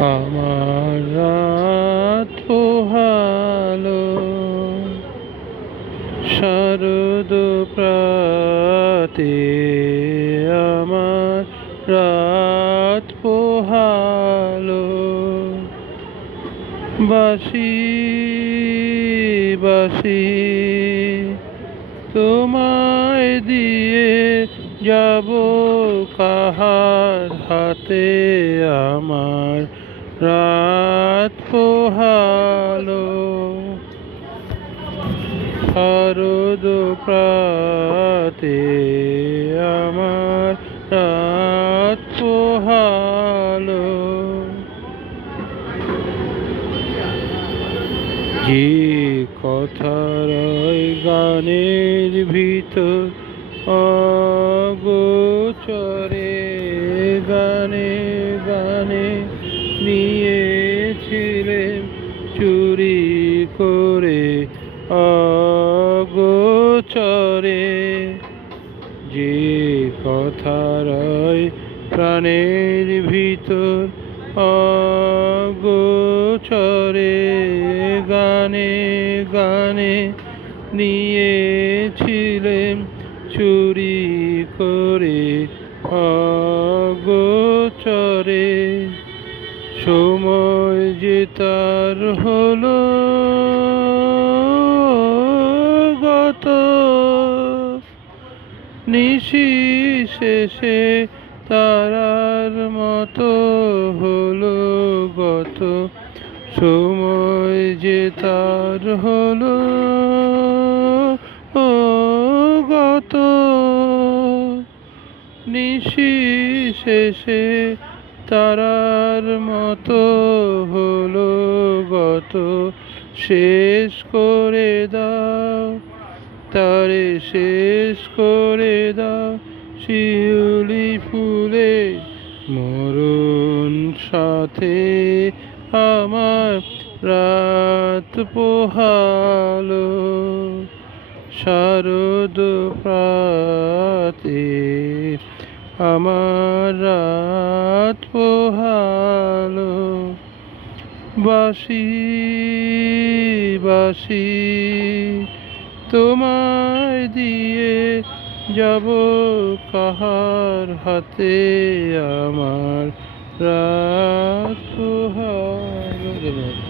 আমার রাত পোহালো শারদ প্রাতে, আমার রাত পোহালো বাঁশি বাঁশি তোমায় দিয়ে যাব কাহার হাতে, আমার রাত পোহালো শারদ প্রাতে, আমার রাত পোহালো যে কথার গানের ভিতর অগোচরে গানে গানে নিয়েছিলেন চুরি করে অগোচরে, যে কথার প্রাণের ভিতর অগোচরে গানে গানে নিয়েছিলেন চুরি করে অগোচরে, সময় যে তার হলো গত, নিশি শেষে তারার মতো হলো গত, সময় যে তার হলো গত, নিশি শেষে তারার মতো হলো গত, শেষ করে দাও তারে শেষ করে দাও, শিউলি ফুলে মরণ সাথে আমার রাত পোহালো শারদ প্রাতে, আমার রাত পোহালো বাঁশি বাঁশি তোমায় দিয়ে যাব কাহার হাতে, আমার রাত পোহালো।